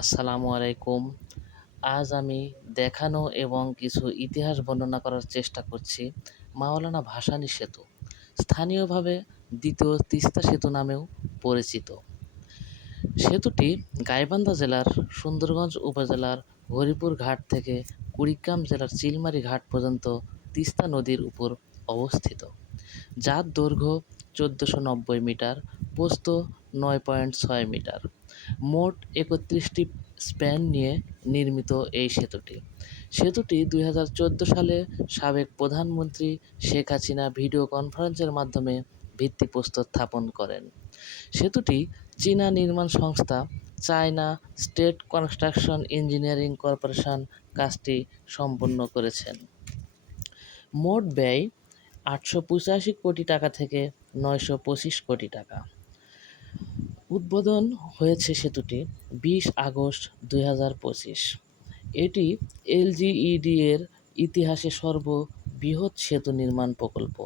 আসসালামু আলাইকুম। আজ আমি দেখানো এবং কিছু ইতিহাস বর্ণনা করার চেষ্টা করছি মাওলানা ভাসানী সেতু, স্থানীয়ভাবে দ্বিতীয় তিস্তা সেতু নামেও পরিচিত। সেতুটি গাইবান্ধা জেলার সুন্দরগঞ্জ উপজেলার হরিপুর ঘাট থেকে কুড়িগ্রাম জেলার চিলমারী ঘাট পর্যন্ত তিস্তা নদীর উপর অবস্থিত, যার দৈর্ঘ্য ১৪৯০ মিটার, প্রস্থ ৯.৬ মিটার। মোট ৩১টি স্প্যান নিয়ে নির্মিত এই সেতুটি ২০১৪ সালে সাবেক প্রধানমন্ত্রী শেখ হাসিনা ভিডিও কনফারেন্সের মাধ্যমে ভিত্তিপ্রস্তর স্থাপন করেন। সেতুটি চীনা নির্মাণ সংস্থা China state construction engineering corporation কাজটি সম্পন্ন করেছেন। মোট ব্যয় ৮৮৫ কোটি টাকা থেকে ৯২৫ কোটি টাকা। উদ্বোধন হয়েছে সেতুটি ২০ আগস্ট ২০২৫। এটি এলজিইডি এর ইতিহাসে সর্ববৃহৎ সেতু নির্মাণ প্রকল্প।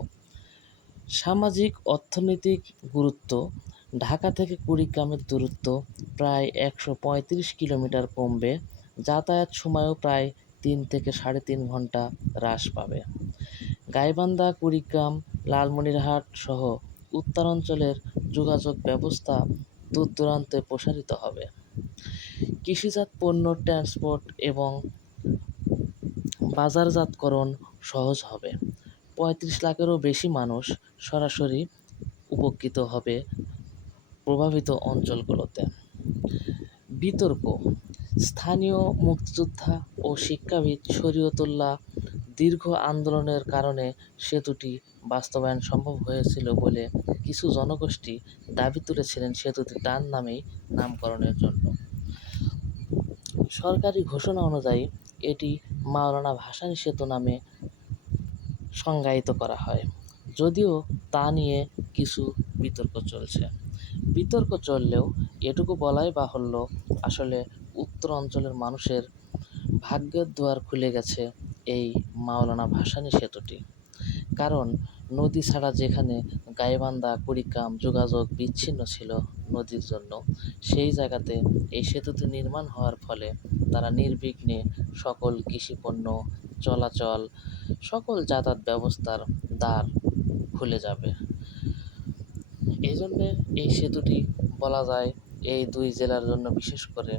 সামাজিক অর্থনৈতিক গুরুত্ব: ঢাকা থেকে কুড়িগ্রামের দূরত্ব প্রায় ১৩৫ কিলোমিটার কমবে, যাতায়াত সময়ও প্রায় ৩ থেকে ৩.৫ ঘন্টা হ্রাস পাবে। গাইবান্ধা, কুড়িগ্রাম, লালমনিরহাট সহ উত্তরাঞ্চলের যোগাযোগ ব্যবস্থা দূর-দূরান্তে প্রসারিত হবে। কৃষিজাত পণ্য ট্রান্সপোর্ট এবং বাজারজাতকরণ সহজ হবে। ৩৫ লাখেরও বেশি মানুষ সরাসরি উপকৃত হবে প্রভাবিত অঞ্চলগুলোতে। বিতর্ক: স্থানীয় মুক্তিযোদ্ধা ও শিক্ষাবিদ শরীয়তুল্লাহ দীর্ঘ আন্দোলনের কারণে সেতুটি বাস্তবায়ন সম্ভব হয়েছিল বলে কিছু জনগোষ্ঠী দাবি তুলেছিলেন সেতুটি তাঁর নামেই নামকরণের জন্য। সরকারি ঘোষণা অনুযায়ী এটি মাওলানা ভাসানী সেতু নামে সংজ্ঞায়িত করা হয়, যদিও তা নিয়ে কিছু বিতর্ক চলছে। বিতর্ক চললেও এটুকু বলাই বাহুল্য, আসলে উত্তর অঞ্চলের মানুষের ভাগ্যের দুয়ার খুলে গেছে এই মাওলানা ভাসানী সেতুটি। কারণ নদী ছাড়া যেখানে গাইবান্ধা কুড়িগ্রাম যোগাযোগ বিচ্ছিন্ন ছিল নদীর জন্য, সেই জায়গাতে এই সেতুটি নির্মাণ হওয়ার ফলে তারা নির্বিঘ্নে সকল কৃষিপণ্য চলাচল, সকল যাতায়াত ব্যবস্থার দ্বার খুলে যাবে। এই জন্যে এই সেতুটি বলা যায় এই দুই জেলার জন্য বিশেষ করে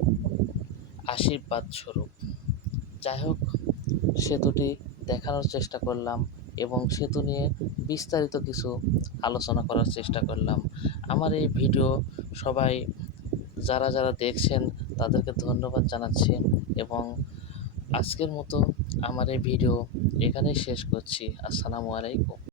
আশীর্বাদ স্বরূপ। যাই হোক, সেতুটি দেখানোর চেষ্টা করলাম এবং সেতু নিয়ে বিস্তারিত কিছু আলোচনা করার চেষ্টা করলাম। আমার এই ভিডিও সবাই যারা দেখছেন তাদেরকে ধন্যবাদ জানাচ্ছি এবং আজকের মতো আমার এই ভিডিও এখানেই শেষ করছি। আসসালামু আলাইকুম।